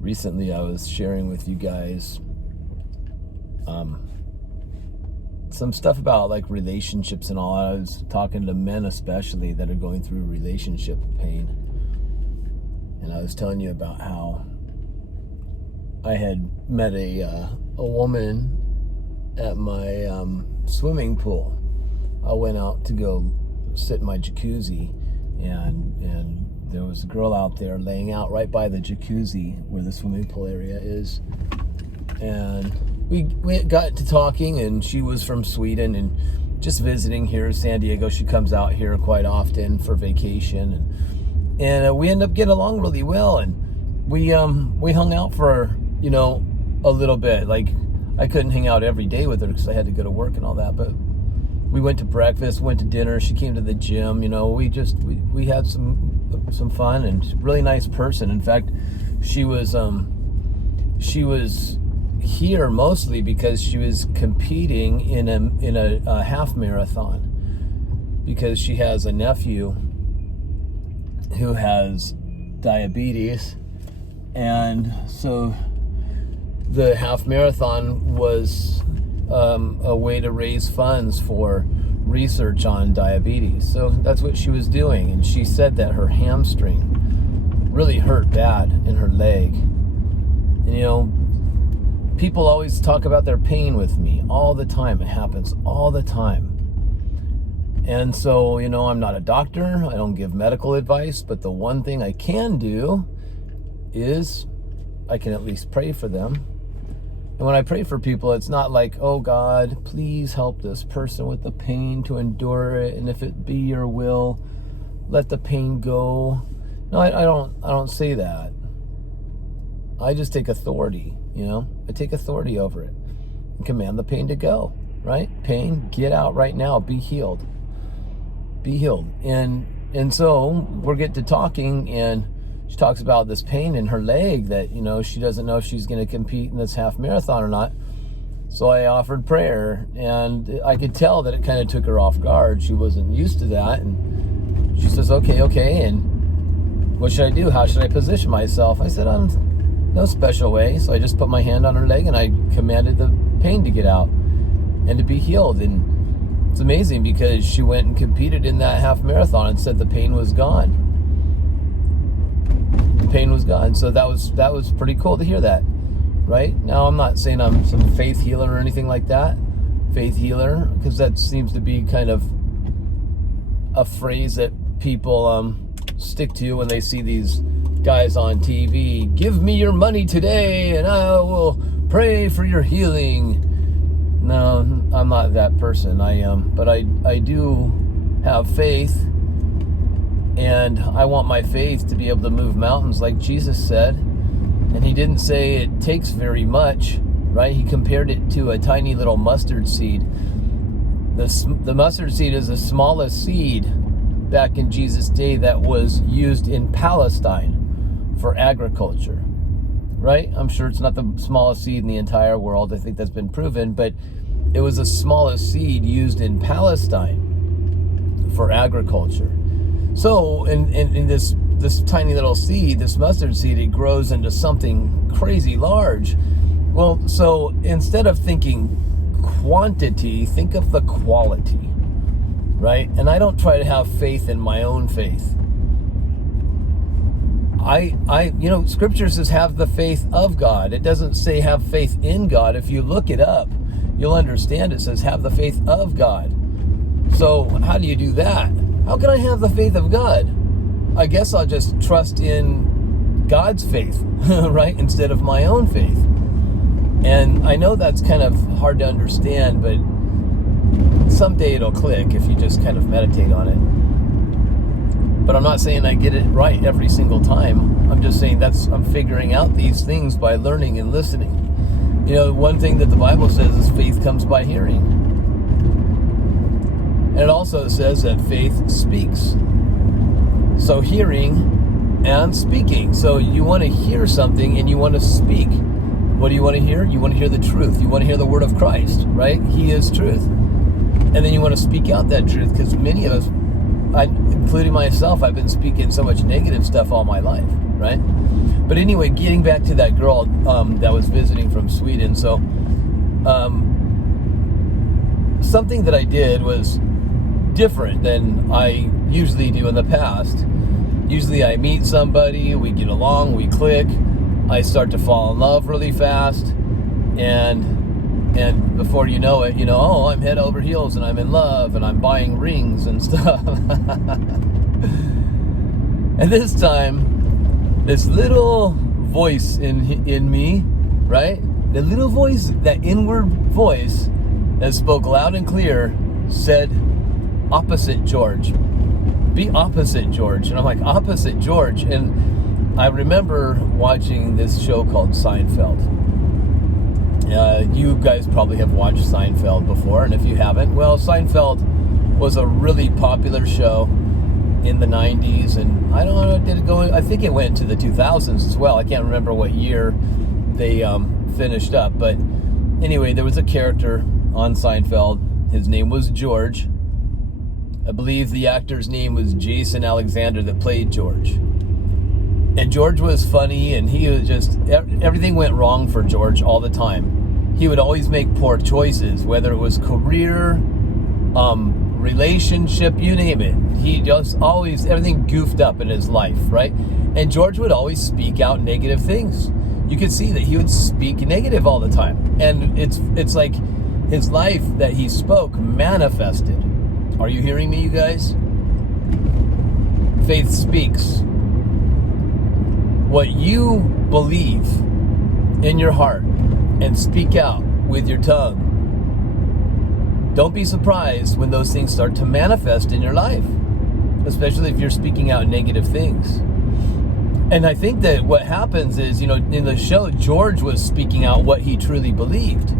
recently I was sharing with you guys some stuff about like relationships and all. I was talking to men especially that are going through relationship pain, and I was telling you about how I had met a woman at my swimming pool. I went out to go sit in my jacuzzi, and there was a girl out there laying out right by the jacuzzi where the swimming pool area is. And we got to talking, and she was from Sweden and just visiting here in San Diego. She comes out here quite often for vacation, and we ended up getting along really well. And we hung out for a little bit. Like, I couldn't hang out every day with her because I had to go to work and all that, but we went to breakfast, went to dinner. She came to the gym. We had some fun, and really nice person. In fact, she was here mostly because she was competing in a half marathon, because she has a nephew who has diabetes, and so the half marathon was a way to raise funds for research on diabetes. So that's what she was doing, and she said that her hamstring really hurt bad in her leg. And people always talk about their pain with me all the time. It happens all the time. And so, I'm not a doctor. I don't give medical advice, but the one thing I can do is I can at least pray for them. And when I pray for people, it's not like, oh God, please help this person with the pain to endure it, and if it be your will, let the pain go. No, I don't say that. I just take authority, I take authority over it and command the pain to go, right? Pain, get out right now, be healed. Be healed. And so we're getting to talking, and she talks about this pain in her leg that, she doesn't know if she's going to compete in this half marathon or not. So I offered prayer, and I could tell that it kind of took her off guard. She wasn't used to that. And she says, okay. And what should I do? How should I position myself? I said, no special way. So I just put my hand on her leg, and I commanded the pain to get out and to be healed. And it's amazing because she went and competed in that half marathon and said the pain was gone. Pain was gone. So that was pretty cool to hear that. Right? Now, I'm not saying I'm some faith healer or anything like that. Faith healer, because that seems to be kind of a phrase that people stick to when they see these guys on TV. Give me your money today and I will pray for your healing. No, I'm not that person. But I do have faith. And I want my faith to be able to move mountains like Jesus said. And he didn't say it takes very much, right? He compared it to a tiny little mustard seed. The mustard seed is the smallest seed back in Jesus' day that was used in Palestine for agriculture, right? I'm sure it's not the smallest seed in the entire world. I think that's been proven, but it was the smallest seed used in Palestine for agriculture. So in this tiny little seed, this mustard seed, it grows into something crazy large. Well, so instead of thinking quantity, think of the quality, right? And I don't try to have faith in my own faith. Scripture says have the faith of God. It doesn't say have faith in God. If you look it up, you'll understand it says have the faith of God. So how do you do that? How can I have the faith of God? I guess I'll just trust in God's faith, right? Instead of my own faith. And I know that's kind of hard to understand, but someday it'll click if you just kind of meditate on it. But I'm not saying I get it right every single time. I'm just saying I'm figuring out these things by learning and listening. One thing that the Bible says is faith comes by hearing. And it also says that faith speaks. So hearing and speaking. So you want to hear something and you want to speak. What do you want to hear? You want to hear the truth. You want to hear the word of Christ, right? He is truth. And then you want to speak out that truth, because many of us including myself, I've been speaking so much negative stuff all my life, right? But anyway, getting back to that girl that was visiting from Sweden. So something that I did was different than I usually do in the past. Usually I meet somebody, we get along, we click, I start to fall in love really fast, and before you know it, oh, I'm head over heels and I'm in love and I'm buying rings and stuff. And this time, this little voice in me, right? The little voice, that inward voice that spoke loud and clear, said, opposite George. Be opposite George. And I'm like, opposite George? And I remember watching this show called Seinfeld. You guys probably have watched Seinfeld before, and if you haven't, well, Seinfeld was a really popular show in the 90s, and I don't know, did it go, I think it went to the 2000s as well. I can't remember what year they finished up, but anyway, there was a character on Seinfeld. His name was George. I believe the actor's name was Jason Alexander that played George. And George was funny, and he was just, everything went wrong for George all the time. He would always make poor choices, whether it was career, relationship, you name it. He just always, everything goofed up in his life, right? And George would always speak out negative things. You could see that he would speak negative all the time. And it's like his life that he spoke manifested. Are you hearing me, you guys? Faith speaks. What you believe in your heart and speak out with your tongue, don't be surprised when those things start to manifest in your life, especially if you're speaking out negative things. And I think that what happens is, in the show, George was speaking out what he truly believed.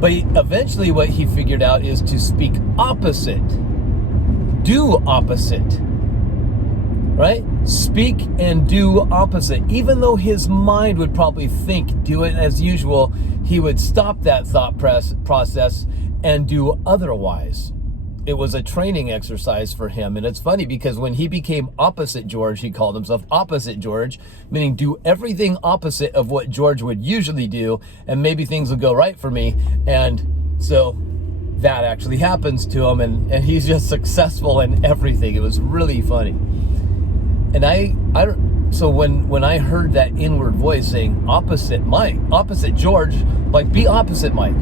But eventually what he figured out is to speak opposite. Do opposite. Right? Speak and do opposite. Even though his mind would probably think, do it as usual, he would stop that thought process and do otherwise. It was a training exercise for him. And it's funny because when he became opposite George, he called himself opposite George, meaning do everything opposite of what George would usually do, and maybe things will go right for me. And so that actually happens to him, and he's just successful in everything. It was really funny. And so when I heard that inward voice saying opposite Mike, opposite George, like, be opposite Mike.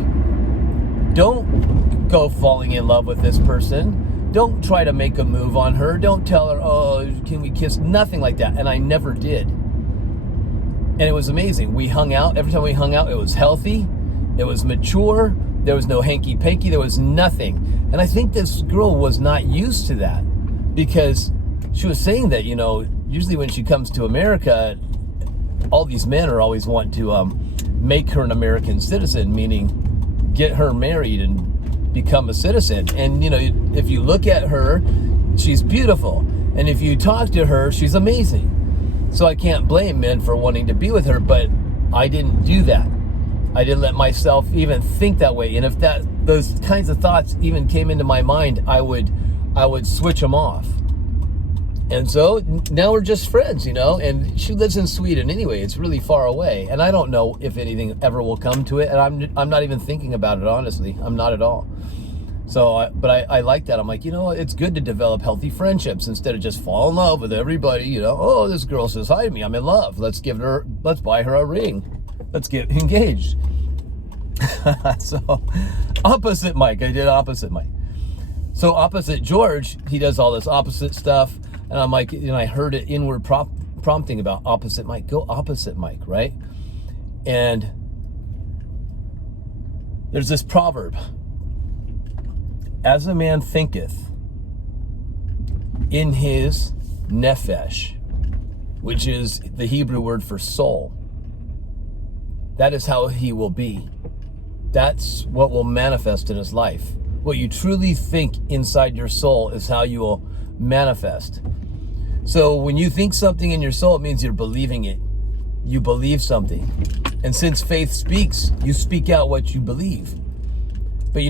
Don't go falling in love with this person. Don't try to make a move on her. Don't tell her, oh, can we kiss? Nothing like that. And I never did. And it was amazing. We hung out. Every time we hung out, it was healthy. It was mature. There was no hanky-panky. There was nothing. And I think this girl was not used to that, because she was saying that, usually when she comes to America, all these men are always wanting to make her an American citizen, meaning get her married and become a citizen. And, if you look at her, she's beautiful. And if you talk to her, she's amazing. So I can't blame men for wanting to be with her, but I didn't do that. I didn't let myself even think that way. And if those kinds of thoughts even came into my mind, I would switch them off. And so now we're just friends, and she lives in Sweden anyway. It's really far away, and I don't know if anything ever will come to it, and I'm not even thinking about it, honestly. I'm not at all. So, but I like that. I'm like, it's good to develop healthy friendships instead of just fall in love with everybody, oh, this girl says hi to me, I'm in love. Let's buy her a ring. Let's get engaged. So, opposite Mike. I did opposite Mike. So opposite George, he does all this opposite stuff. And I'm like, I heard it inward prompting about opposite Mike. Go opposite Mike, right? And there's this proverb. As a man thinketh in his nephesh, which is the Hebrew word for soul, that is how he will be. That's what will manifest in his life. What you truly think inside your soul is how you will manifest. So when you think something in your soul, it means you're believing it. You believe something. And since faith speaks, you speak out what you believe. But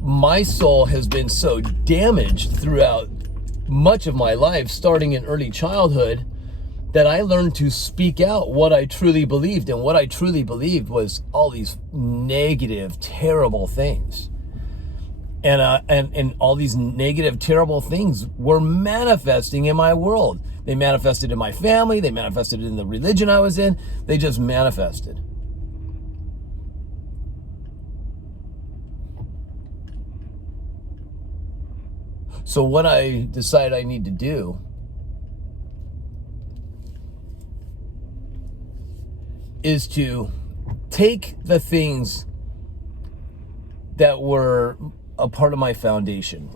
my soul has been so damaged throughout much of my life, starting in early childhood, that I learned to speak out what I truly believed. And what I truly believed was all these negative, terrible things. And all these negative, terrible things were manifesting in my world. They manifested in my family. They manifested in the religion I was in. They just manifested. So what I decide I need to do is to take the things that were a part of my foundation,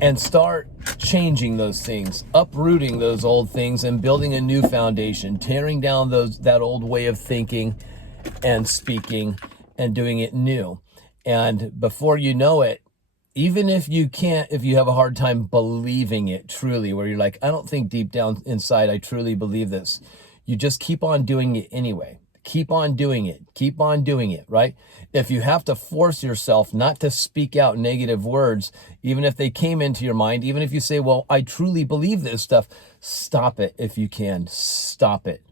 and start changing those things, uprooting those old things and building a new foundation, tearing down that old way of thinking and speaking and doing it new. And before you know it, even if you have a hard time believing it truly, where you're like, I don't think deep down inside I truly believe this, you just keep on doing it anyway. Keep on doing it, right? If you have to force yourself not to speak out negative words, even if they came into your mind, even if you say, well, I truly believe this stuff, stop it if you can. Stop it,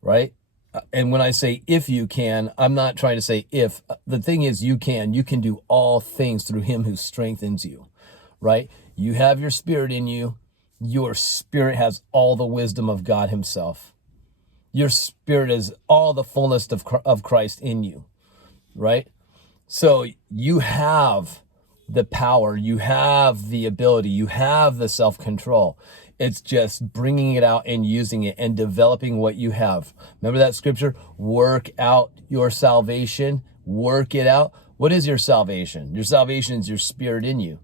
right? And when I say if you can, I'm not trying to say if. The thing is, you can do all things through him who strengthens you, right? You have your spirit in you. Your spirit has all the wisdom of God himself. Your spirit is all the fullness of Christ in you, right? So you have the power, you have the ability, you have the self-control. It's just bringing it out and using it and developing what you have. Remember that scripture? Work out your salvation. Work it out. What is your salvation? Your salvation is your spirit in you,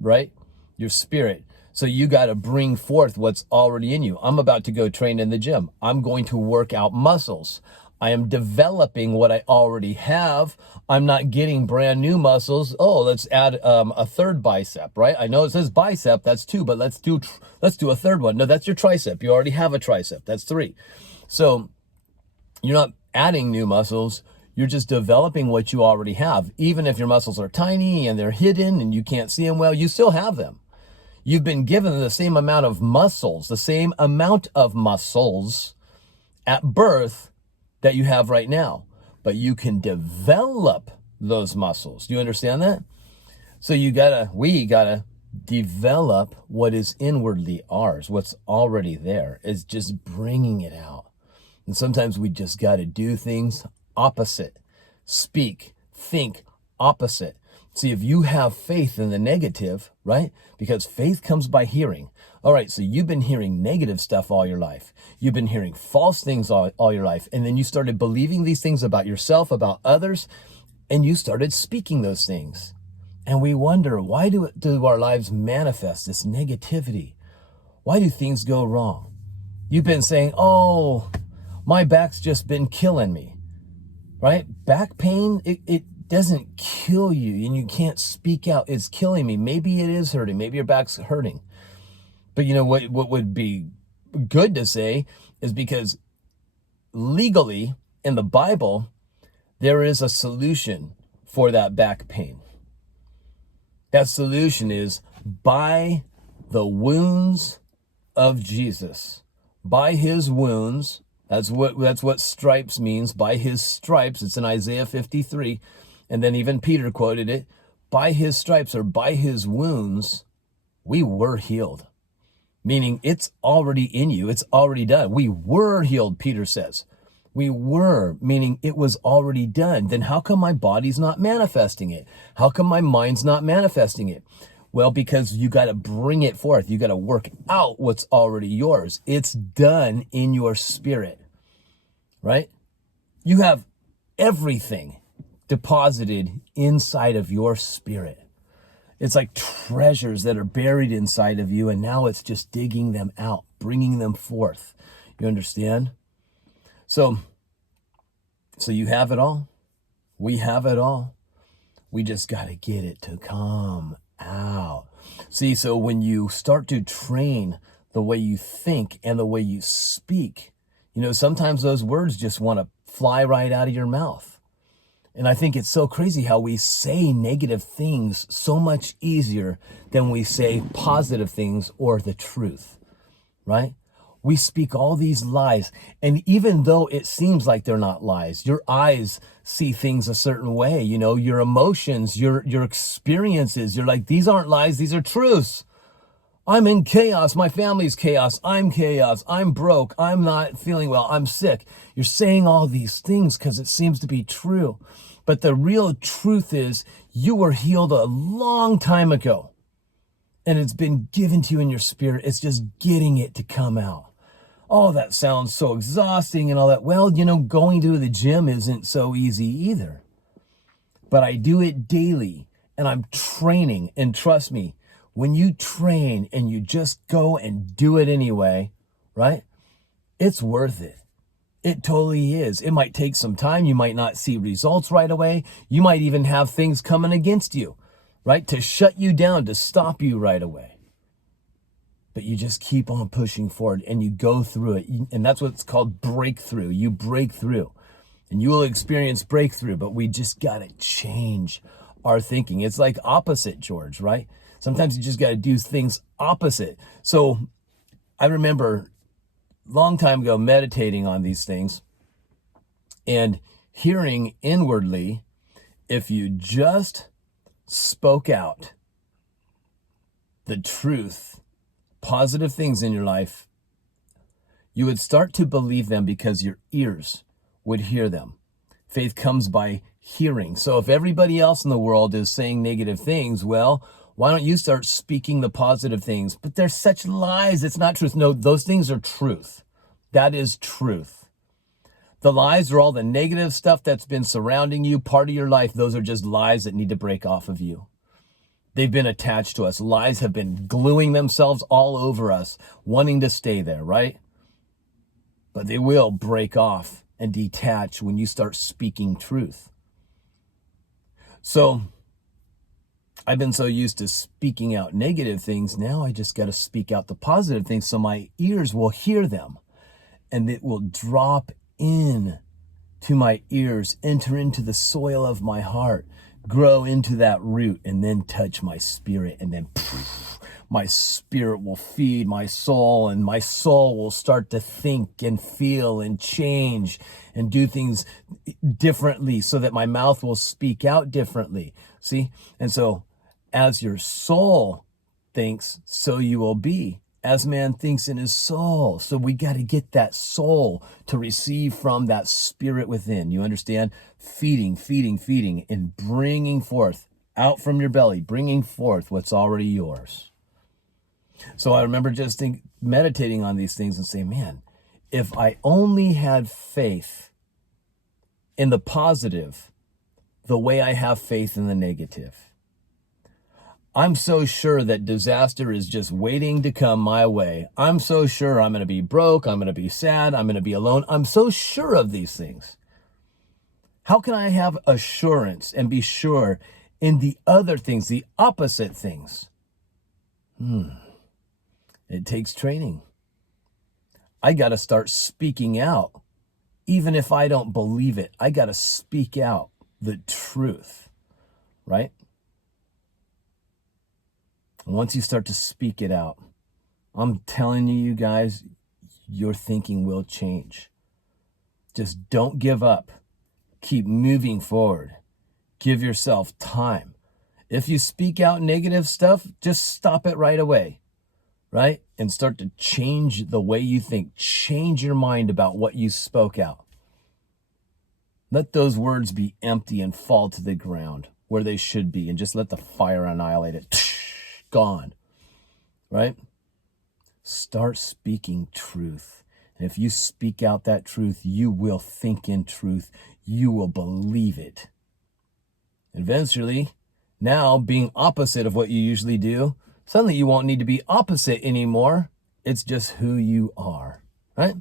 right? Your spirit. So you got to bring forth what's already in you. I'm about to go train in the gym. I'm going to work out muscles. I am developing what I already have. I'm not getting brand new muscles. Oh, let's add a third bicep, right? I know it says bicep, that's 2, but let's do a third one. No, that's your tricep. You already have a tricep. That's 3. So you're not adding new muscles. You're just developing what you already have. Even if your muscles are tiny and they're hidden and you can't see them well, you still have them. You've been given the same amount of muscles at birth that you have right now, but you can develop those muscles. Do you understand that? So we gotta develop what is inwardly ours, what's already there. It's just bringing it out. And sometimes we just gotta do things opposite, speak, think opposite. See, if you have faith in the negative, right? Because faith comes by hearing. All right, so you've been hearing negative stuff all your life. You've been hearing false things all your life. And then you started believing these things about yourself, about others, and you started speaking those things. And we wonder, why do our lives manifest this negativity? Why do things go wrong? You've been saying, oh, my back's just been killing me, right? Back pain, it doesn't kill you and you can't speak out. It's killing me. Maybe it is hurting. Maybe your back's hurting. But you know what would be good to say is, because legally in the Bible, there is a solution for that back pain. That solution is by the wounds of Jesus. By his wounds, that's what stripes means. By his stripes, it's in Isaiah 53. And then even Peter quoted it. By his stripes, or by his wounds, we were healed. Meaning it's already in you. It's already done. We were healed, Peter says. We were, meaning it was already done. Then how come my body's not manifesting it? How come my mind's not manifesting it? Well, because you got to bring it forth. You got to work out what's already yours. It's done in your spirit, right? You have everything deposited inside of your spirit. It's like treasures that are buried inside of you, and now it's just digging them out, bringing them forth. You understand? So you have it all. We have it all. We just got to get it to come out. See, so when you start to train the way you think and the way you speak, you know, sometimes those words just want to fly right out of your mouth. And I think it's so crazy how we say negative things so much easier than we say positive things or the truth, right? We speak all these lies. And even though it seems like they're not lies, your eyes see things a certain way, you know, your emotions, your experiences, you're like, these aren't lies, these are truths. I'm in chaos. My family's chaos. I'm chaos. I'm broke. I'm not feeling well. I'm sick. You're saying all these things because it seems to be true. But the real truth is you were healed a long time ago. And it's been given to you in your spirit. It's just getting it to come out. Oh, that sounds so exhausting and all that. Well, you know, going to the gym isn't so easy either. But I do it daily and I'm training. And trust me, when you train and you just go and do it anyway, right? It's worth it. It totally is. It might take some time. You might not see results right away. You might even have things coming against you, right? To shut you down, to stop you right away. But you just keep on pushing forward and you go through it. And that's what's called breakthrough. You break through and you will experience breakthrough, but we just got to change our thinking. It's like opposite, George, right? Sometimes you just got to do things opposite. So I remember a long time ago meditating on these things and hearing inwardly, if you just spoke out the truth, positive things in your life, you would start to believe them because your ears would hear them. Faith comes by hearing. So if everybody else in the world is saying negative things, well, why don't you start speaking the positive things? But they're such lies. It's not truth. No, those things are truth. That is truth. The lies are all the negative stuff that's been surrounding you, part of your life. Those are just lies that need to break off of you. They've been attached to us. Lies have been gluing themselves all over us, wanting to stay there, right? But they will break off and detach when you start speaking truth. So I've been so used to speaking out negative things. Now I just got to speak out the positive things so my ears will hear them and it will drop in to my ears, enter into the soil of my heart, grow into that root, and then touch my spirit. And then my spirit will feed my soul, and my soul will start to think and feel and change and do things differently so that my mouth will speak out differently. See? And so as your soul thinks, so you will be. As man thinks in his soul. So we got to get that soul to receive from that spirit within. You understand? Feeding, and bringing forth out from your belly, bringing forth what's already yours. So I remember just meditating on these things and saying, man, if I only had faith in the positive, the way I have faith in the negative. I'm so sure that disaster is just waiting to come my way. I'm so sure I'm going to be broke. I'm going to be sad. I'm going to be alone. I'm so sure of these things. How can I have assurance and be sure in the other things, the opposite things? It takes training. I got to start speaking out. Even if I don't believe it, I got to speak out the truth, right? Once you start to speak it out, I'm telling you guys, your thinking will change. Just don't give up. Keep moving forward. Give yourself time. If you speak out negative stuff, just stop it right away, right? And start to change the way you think. Change your mind about what you spoke out. Let those words be empty and fall to the ground where they should be, and just let the fire annihilate it. Gone, right? Start speaking truth. And if you speak out that truth, you will think in truth. You will believe it. Eventually, now being opposite of what you usually do, suddenly you won't need to be opposite anymore. It's just who you are, right?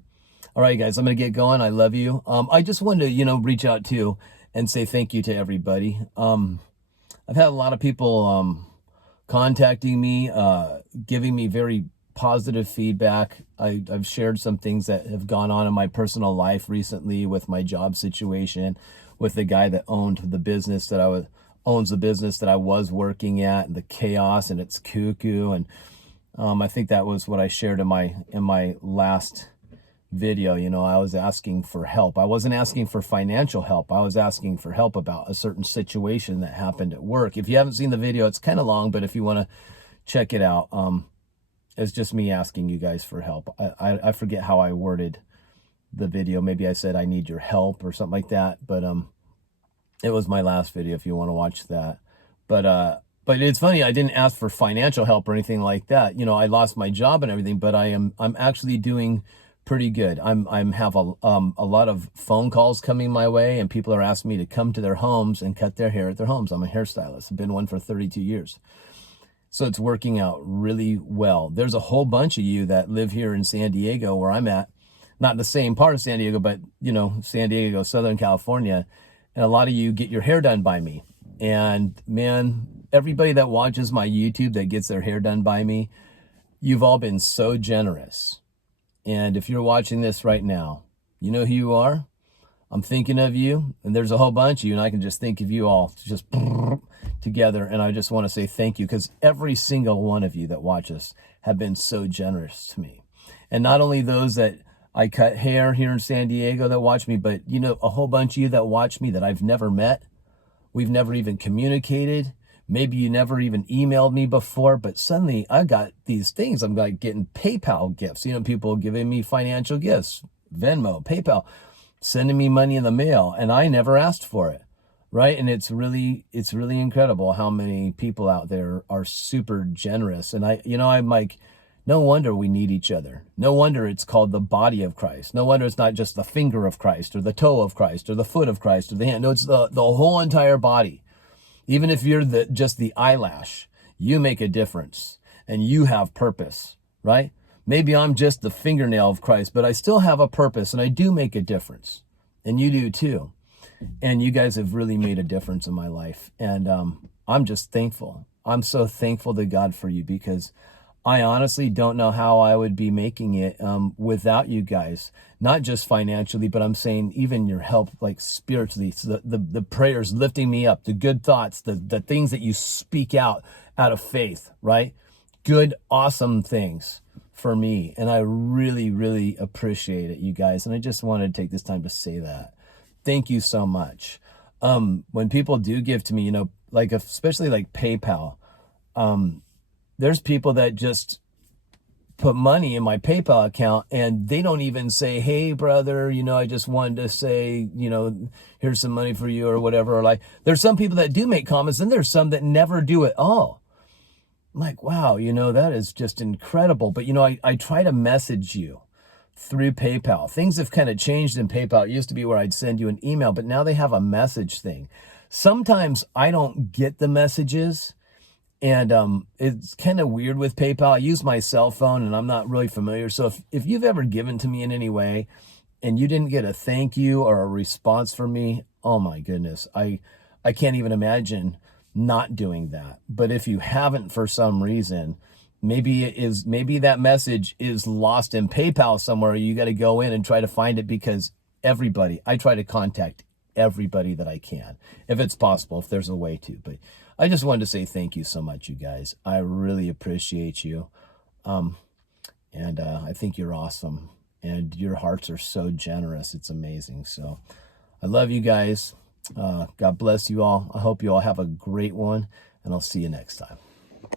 All right, guys, I'm going to get going. I love you. I just wanted to, reach out to and say thank you to everybody. I've had a lot of people contacting me, giving me very positive feedback. I've shared some things that have gone on in my personal life recently with my job situation, with the guy that owns the business that I was working at, and the chaos, and it's cuckoo. And I think that was what I shared in my last video. I was asking for help. I wasn't asking for financial help. I was asking for help about a certain situation that happened at work. If you haven't seen the video, it's kind of long, but if you want to check it out, it's just me asking you guys for help. I forget how I worded the video. Maybe I said I need your help or something like that, but it was my last video if you want to watch that. But it's funny, I didn't ask for financial help or anything like that. I lost my job and everything, but I'm actually doing pretty good. I'm have a lot of phone calls coming my way, and people are asking me to come to their homes and cut their hair at their homes. I'm a hairstylist. I've been one for 32 years. So it's working out really well. There's a whole bunch of you that live here in San Diego where I'm at, not the same part of San Diego, but San Diego, Southern California. And a lot of you get your hair done by me. And man, everybody that watches my YouTube that gets their hair done by me, you've all been so generous. And if you're watching this right now, you know who you are. I'm thinking of you, and there's a whole bunch of you, and I can just think of you all just together. And I just want to say thank you, because every single one of you that watch us have been so generous to me. And not only those that I cut hair here in San Diego that watch me, but a whole bunch of you that watch me that I've never met. We've never even communicated. Maybe you never even emailed me before, but suddenly I got these things. I'm like getting PayPal gifts, people giving me financial gifts, Venmo, PayPal, sending me money in the mail, and I never asked for it, right? And it's really incredible how many people out there are super generous. And I'm like, no wonder we need each other. No wonder it's called the body of Christ. No wonder it's not just the finger of Christ or the toe of Christ or the foot of Christ or the hand. No, it's the whole entire body. Even if you're just the eyelash, you make a difference and you have purpose, right? Maybe I'm just the fingernail of Christ, but I still have a purpose and I do make a difference. And you do too. And you guys have really made a difference in my life. And I'm just thankful. I'm so thankful to God for you, because I honestly don't know how I would be making it without you guys, not just financially, but I'm saying even your help, like spiritually, so the prayers lifting me up, the good thoughts, the things that you speak out of faith, right? Good, awesome things for me. And I really, really appreciate it, you guys. And I just wanted to take this time to say that. Thank you so much. When people do give to me, like especially like PayPal, there's people that just put money in my PayPal account and they don't even say, hey, brother, I just wanted to say, here's some money for you or whatever. Or like, there's some people that do make comments, and there's some that never do at all. I'm like, wow, that is just incredible. But, I try to message you through PayPal. Things have kind of changed in PayPal. It used to be where I'd send you an email, but now they have a message thing. Sometimes I don't get the messages. And it's kind of weird with PayPal. I use my cell phone and I'm not really familiar. So if you've ever given to me in any way and you didn't get a thank you or a response from me, oh my goodness, I can't even imagine not doing that. But if you haven't for some reason, maybe that message is lost in PayPal somewhere. You got to go in and try to find it, because I try to contact everybody that I can, if it's possible, if there's a way to. But I just wanted to say thank you so much, you guys. I really appreciate you. And I think you're awesome. And your hearts are so generous. It's amazing. So I love you guys. God bless you all. I hope you all have a great one. And I'll see you next time.